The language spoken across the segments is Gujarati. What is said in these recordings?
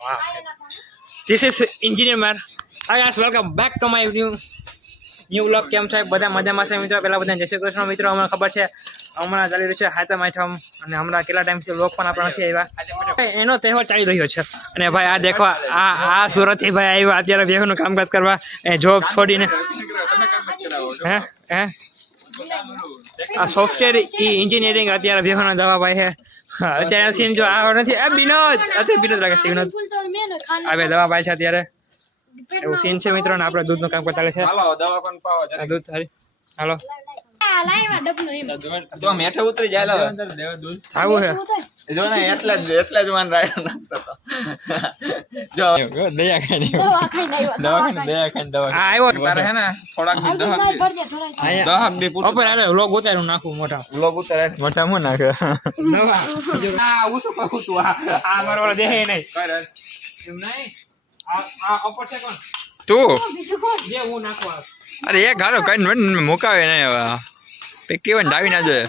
Wow. This is engineer man. Hi guys, welcome back to my new vlog. કેમ છે બધા મજામાં છે મિત્રો? પહેલા બધા જય શ્રી કૃષ્ણ મિત્રો. અમને ખબર છે હમણાં ચાલી રહ્યું છે હાથમ આઠમ અને હમણાં કેટલા ટાઈમથી વ્લોગ પણ આપણા નથી આવ્યા. એનો તહેવાર ચાલી રહ્યો છે અને ભાઈ આ દેખો આ સુરતથી ભાઈ આવ્યા અત્યારે બેહનું કામકાજ કરવા જોબ છોડીને. હે આ સોફ્ટવેર એન્જિનિયરિંગ અત્યારે બેહનો દવા ભાઈ છે. અત્યારે સીન જો આ નથી આ વિનોદ અત્યારે વિનોદ લાગે છે. વિનોદ આવે દવા પાય છે અત્યારે એવું સીન છે મિત્રો ને આપણે દૂધનું કામ કરતા છે. હાલો દવા પણ પાવો દૂધ સારી હાલો તો મેઠે ઉતરી જાય દૂધ આવું છે જો ને એટલે જ વાન રાય નાખતો જો દયા ખાઈ દવા આવ્યો તારે હે ને થોડાક દી ઉપર અરે વ્લોગ ઉતારું નાખું વ્લોગ ઉતારે મોટા મો નાખે નવા આ હું શું કહું તું આ મારો વાળો દેહે નહીં એમ નહીં આ ઉપર છે કોણ તું જે હું નાખવા અરે એક ગારો કઈ મુકાવે નહીં હવે પેકેવન ડાવી ના જોઈએ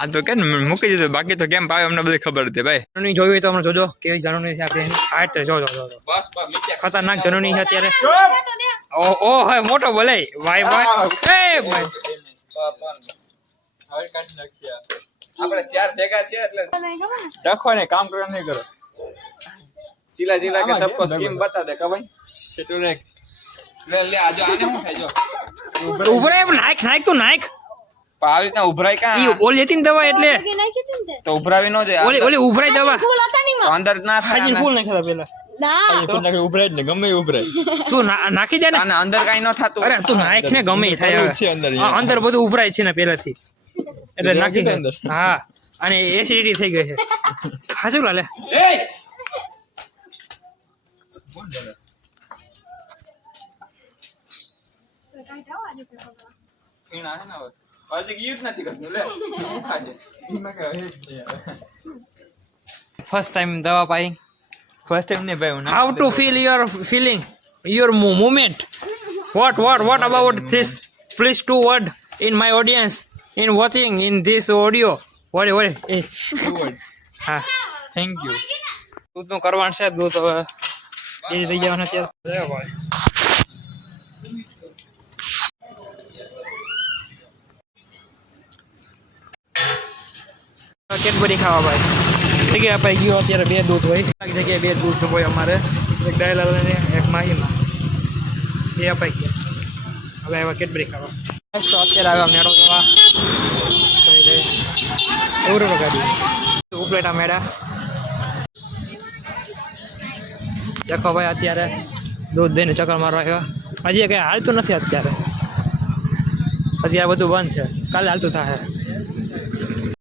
આ તો કેમ મૂકી દીધું બાકી તો કેમ પાવે અમને બધી ખબર હતી ભાઈ. જનોની જોયું હોય તો અમને જોજો કેવી જનોની છે આપણે હાઈટ જો બસ ખતરનાક જનોની છે અત્યારે. ઓ હોય મોટો બોલે ભાઈ ભાઈ એ ભાઈ આપણે ચાર ભેગા છે એટલે ડખો ને કામ કરવા નહીં કરો ચીલા ચીલા કે સબકો સ્કીમ બતા દે કે ભાઈ સેટુ રે લે આજો આને શું થાય જો ઉભરાય નાખ તો નાખ આવી રીતના ઉભરાય કા ઈ ઓલી હતી ને દવા એટલે તો ઉભરાવી ન જાય ઓલી ઉભરાય દવા અંદર ના થાય ફૂલ નાખેલા પેલા ના ઉભરાય ને ગમે ઉભરાય તું નાખી દે ને અંદર કાઈ ન થાતું અરે તું નાખ ને ગમે થાય અંદર બધું ઉભરાય છે ને પહેલાથી એટલે નાખી દે અંદર હા અને એસિડિટી થઈ ગઈ છે હાચું લે એ કોણ બોલે પીણા હે ને હવે યુઝ નથી કરતું લે ખાજે ફર્સ્ટ ટાઈમ દવા પાઈ ફર્સ્ટ ટાઈમ ને ભાઈ how to feel your feeling your moment what about this please two word in my audience in watching in this audio what હા થેન્ક યુ દૂધ નું કરવાનું છે દૂધ હવે એ થઈ જવાનું અત્યારે ભાઈ કેડબરી ખાવા ભાઈ જગ્યાએ અપાઈ ગયો અત્યારે બે દૂધ હોય એક જગ્યાએ બે દૂધ હોય અમારે એક ડાયલાલ અને એક માહીમાં એ અપાઈ ગયા હવે આવ્યા કેડબરી ખાવા તો અત્યારે આવ્યા મેળો જોવા એવું ગાડી ઉપલેટા મેળા દેખો ભાઈ અત્યારે દૂધ દઈને ચક્કર મારવા આવ્યા હજી કંઈ હાલતું નથી અત્યારે હજી આ બધું બંધ છે કાલે હાલતું થાય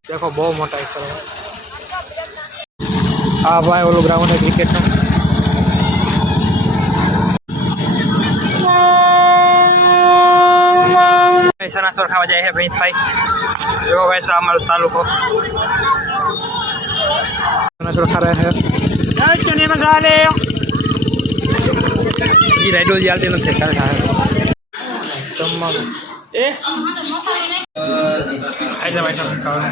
દેખો બહુ મોટા એક કરવા હા ભાઈ ઓલું ગ્રાઉન્ડ છે ક્રિકેટનું સનાસર ખાવા જાય છે ભાઈ ભાઈ એવો ભાઈ છે અમારો તાલુકો સનાસર ખા રહે છે જી રાઈડો જે હાલતી નથી કાલે ખાય જમવાનું એ આટલા માટે ખાવા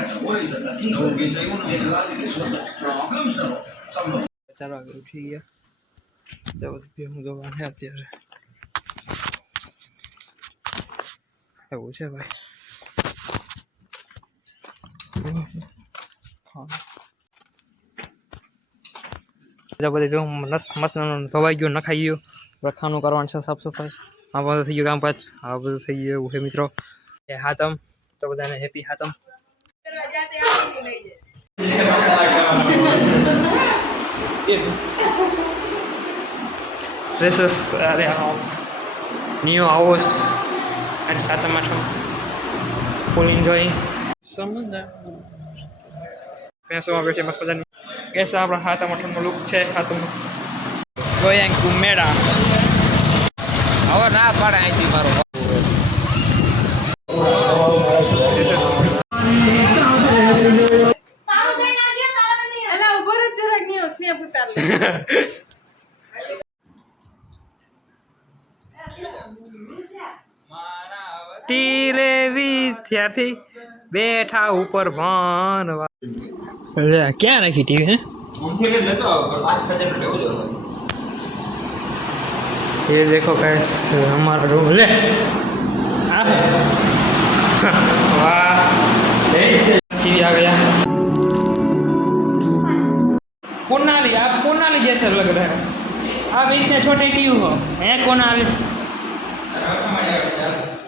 ચાલો આગળ ઉઠી ગયા હું જોવા અત્યારે એવું છે ભાઈ બધી મસ્ત ધોવાઈ ગયું નખાઈ ગયું રખાનું કરવાનું છે સાફ સફાઈ આ બધું થઈ ગયું કામકાજ આ બધું થઈ ગયું એવું છે મિત્રો એ હાતમ તો બધાને happy હાતમ This is area of new house and Satam Atham full enjoying સમુદ્ર પેસોમાં બેઠી મસ્ત મજાની કેસ આપણા હાથમ આઠમનો લુક છે હાથમ ગોયંગ મેળા હવે ના પાડે અહીંથી મારો ટીરે વિદ્યાર્થી બેઠા ઉપર ભણવા લે ક્યાં રાખી ટીવી હે ये देखो कैस हमारा रूम ले वाह टीवी आ गया कोनाली आप कोनाली जैसा लग रहा है आप इतने छोटे क्यों हो हैं कोनाली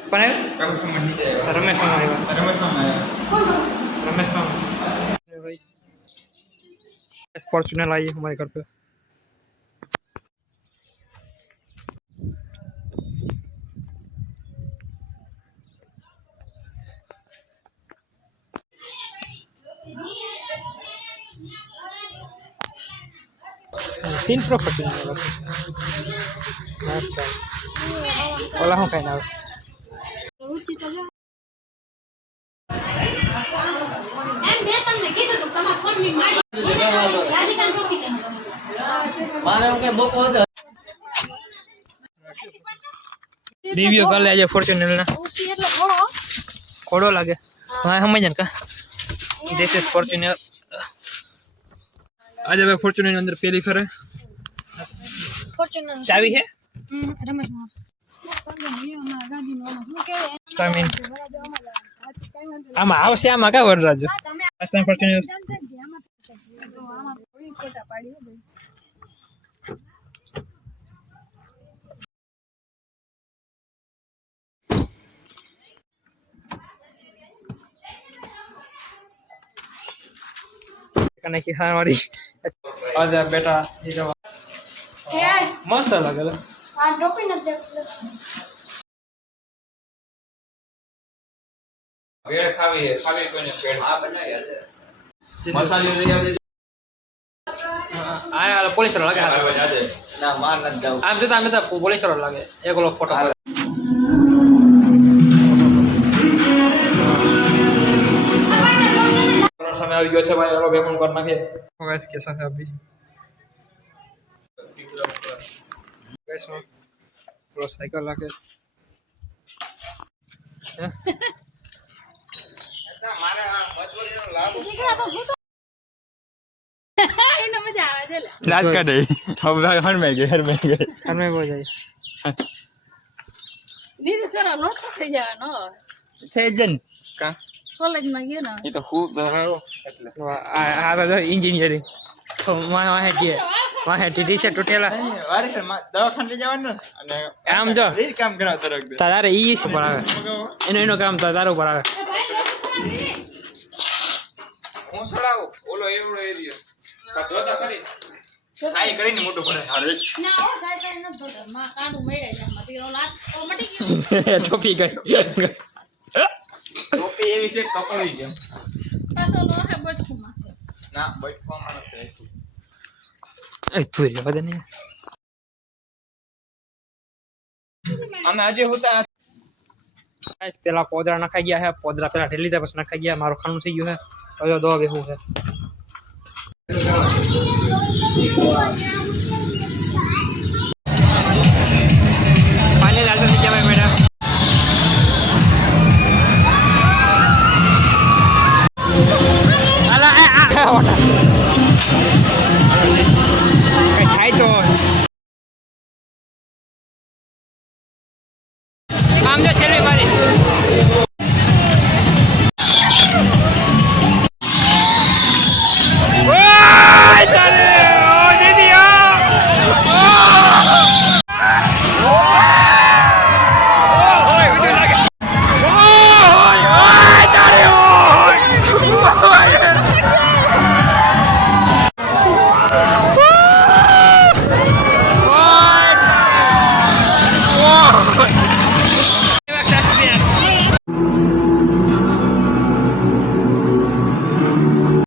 पर रमेश रमेश भाई फॉर्च्यूनर आई हमारे घर पे सीन प्रॉपर्टी ओला हूँ कहना रिव्यू कर ले फॉर्च्यूनर ना खोड़ो लगे हाँ समझ का दिस इज फॉर्च्यूनर आज भाई फॉर्च्यूनर अंदर पहली फेर फॉर्च्यूनर चाबी है रमेश આમાં આવશે આમાં કા વરરાજો આસામ ફોર્ચ્યુનર कने की खाने वाली आजा बेटा ये जो मस्त लगे हां टोपी न देख पेड़ खावी है खावी कोने पेड़ हां बनाई है मसाले ले आ आया पुलिस वाला लगे आजे ना मार न जाओ आम तो पुलिस वाला लगे एक लोग फोटो समय आ गयो छे भाई हेलो बेकून कर नाखे गाइस कैसा है अभी गाइस प्रो साइकिल लाके मारे मजबूरी नो लाभ इने मजा आवे छे लाज काढे अब हर में गए हर में हो जाए नीचे सर नोट થઈ જવાનો સેજન કા कॉलेज में गया ना ये तो खूब धरारो એટલે આ તો इंजीनियरिंग તો માં है टी-शर्ट टूटेला वारे से दवाखाने ले जવાનું અને આમ જો એ કામ કરાવ તરક તારે ઈ પર આવે એનો કામ તારો પર આવે હું સડાવ ઓલો એવડો એરિયો જોતા કરી આઈ કરીને મોટો પડે હારે ના ઓ સાઈડ ન ધોતો માં કાંડું મેળે છે માં તીરો લાત મટી ગયો ટોપી ગઈ ટોપી એવી છે કપાવી ગયો પાછો નો હે બટકું માં ના બટકું માં નથી એ તું એ બદને અમે આજે હોતા ગાઈસ પેલા પોદરા નખાઈ ગયા છે પોદરા પેલા ઢેલી દે પછી નખાઈ ગયા મારો ખાનું થઈ ગયું છે હવે દો બેહું છે